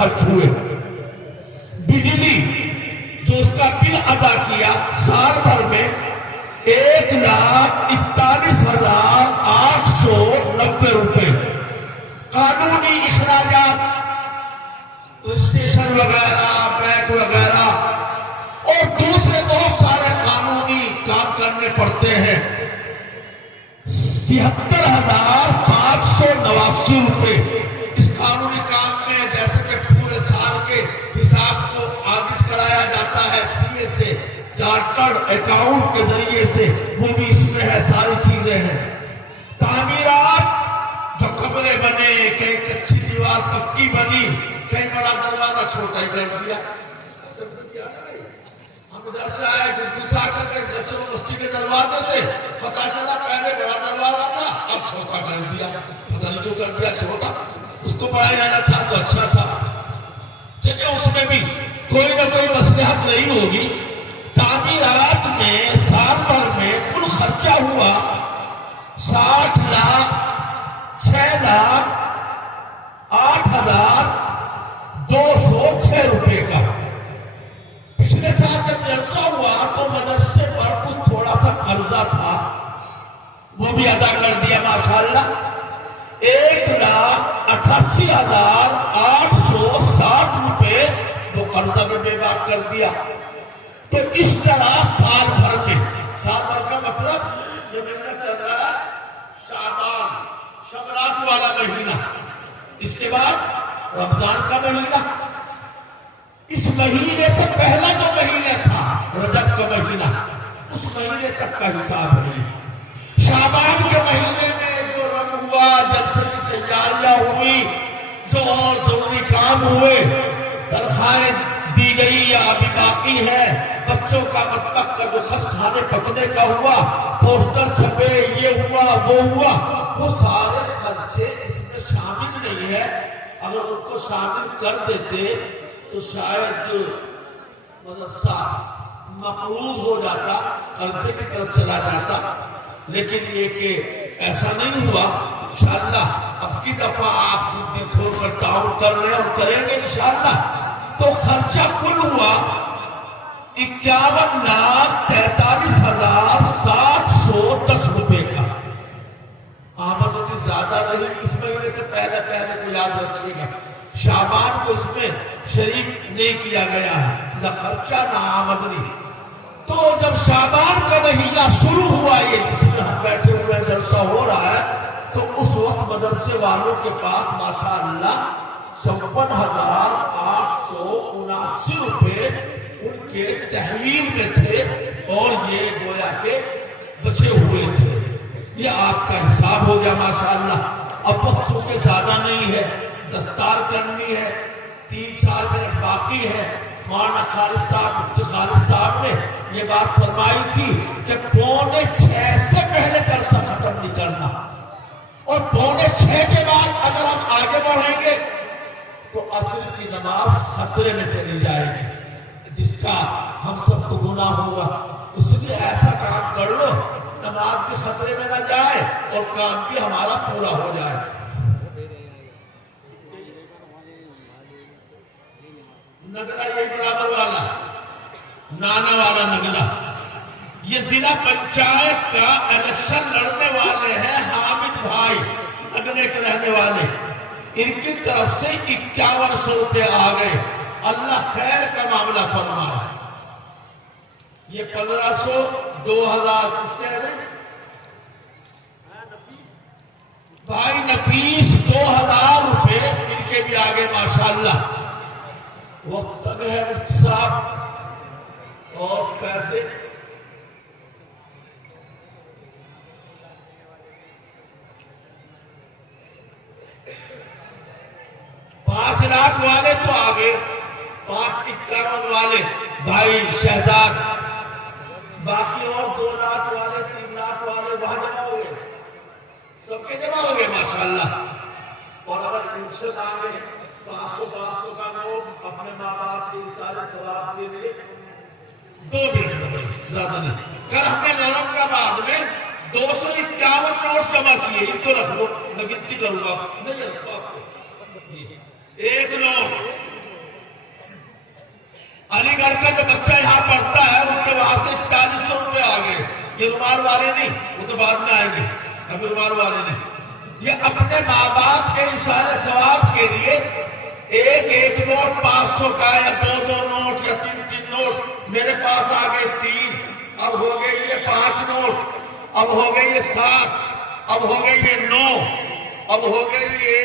खर्च हुए। बिजली जो उसका बिल अदा किया साल भर में 1,41,890 रुपए। कानूनी इखराजात, स्टेशन वगैरह, बैंक वगैरह और दूसरे बहुत सारे कानूनी काम करने पड़ते हैं। 73,589 रुपए इस कानूनी काम में, जैसे कि पूरे साल के हिसाब को ऑडिट कराया जाता है सीए से, चार्टर्ड अकाउंट के जरिए से, वो भी इसमें है, सारी चीजें हैं। तामीरात, जो कमरे बने, कहीं कच्ची दीवार पक्की बनी, कहीं बड़ा दरवाजा छोटा ही कर दिया। हम इधर से आए घुसा करके दक्षिण बस्ती के दरवाजे से, पता चला पहले बड़ा दरवाजा था, अब छोटा कर दिया। पता नहीं क्यों कर दिया छोटा, उसको बड़ा जाना था तो अच्छा था। ठीक है, उसमें भी कोई ना कोई मसलहत रही होगी। तामीरात में साल भर में कुल खर्चा हुआ 60,06,8,206 रुपए का। पिछले साल जब जलसा हुआ तो मदरसे पर कुछ थोड़ा सा कर्जा था, वो भी अदा कर दिया माशाअल्लाह। 1,88,860 रुपए वो कर्जा में बेबाक कर दिया। तो इस तरह साल भर में, साल भर का मतलब ये महीना चल रहा है शाबान, शबरात वाला महीना, इसके बाद रमजान का महीना, इस महीने से पहला जो महीना था रजब का महीना, उस महीने तक का हिसाब है। शाबान के महीने में जो रंग हुआ, जलसे की तैयारियां हुई, जो और जरूरी काम हुए, तनख्वाहें दी गई या अभी बाकी है, बच्चों का मतलब का जो खर्च खाने पकने का हुआ, पोस्टर छपे, ये हुआ वो हुआ, वो सारे खर्चे इसमें शामिल नहीं है। अगर उनको शामिल कर देते तो शायद मदरसा मकरूज हो जाता, कर्जे की तरफ चला जाता। लेकिन ये कि ऐसा नहीं हुआ। इंशाअल्लाह अब की दफा आप दिल खोलकर ताउन कर रहे हैं और करेंगे इंशाअल्लाह। तो खर्चा कुल हुआ 51,43,710 रुपए का। आमद उतनी ज्यादा रही इस महीने से पहले को याद रखिएगा। शाबान को इसमें शरीक नहीं किया गया है, न खर्चा न आमदनी। तो जब शाबान का महीना शुरू हुआ, ये जिसमें हम बैठे हुए जलसा हो रहा है, तो उस वक्त मदरसे वालों के पास माशाअल्लाह 54,879 रुपए उनके तहवील में थे और ये गोया के बचे हुए थे। ये आपका हिसाब हो गया माशाअल्लाह। अब वक्त चूंकि ज्यादा नहीं है, दस्तार करनी है, 3-4 मिनट बाकी है। मौलाना खालिद साहब, मुफ्ती खालिद साहब ने ये बात फरमाई थी कि 5:45 से पहले जलसा खत्म नहीं करना, और 5:45 के बाद अगर हम आगे बढ़ेंगे तो असर की नमाज खतरे में चली जाएगी, जिसका हम सबको गुनाह होगा। इसलिए ऐसा काम कर लो, नमाज भी खतरे में ना जाए और काम भी हमारा पूरा हो जाए। नगरा ये बराबर वाला, नाना वाला नगरा, ये जिला पंचायत का इलेक्शन लड़ने वाले हैं हामिद भाई, नगरे के रहने वाले। इनकी तरफ से 5100 रुपए आ गए। अल्लाह खैर का मामला फरमाए। ये 1500, 2000 किसके है भाई नफीस 2000 रुपए इनके भी आगे माशाअल्लाह। वक्त तक है मुफ्ती साहब, और पैसे 5 लाख वाले तो आगे, 551 वाले भाई शहजाद, बाकी और 2 लाख वाले, 3 लाख वाले वहां जमा हो गए, सबके जमा हो गए माशाअल्लाह। और अगर इनसे मांगे 500 का नोट अपने माँ बाप के सारे सवाब के लिए 2 मिनट में, ज्यादा नहीं। कल हमने औरंगाबाद में 251 नोट जमा किए, इनको रख लो, मैं गिनती करूंगा, नहीं रखो आपको। 1 नोट अलीगढ़ का जो बच्चा यहाँ पढ़ता है उनके वहां से 4100 रुपए आ गए। ये रुमाल वाले नहीं, वो तो बाद में आएंगे, अभी रुमाल वाले नहीं। ये अपने माँ बाप के इशारे सवाब के लिए एक एक नोट 500 का या 2-2 नोट या 3-3 नोट, मेरे पास आ गए 3, अब हो गए ये 5 नोट, अब हो गए ये 7, अब हो गए ये 9, अब हो गए ये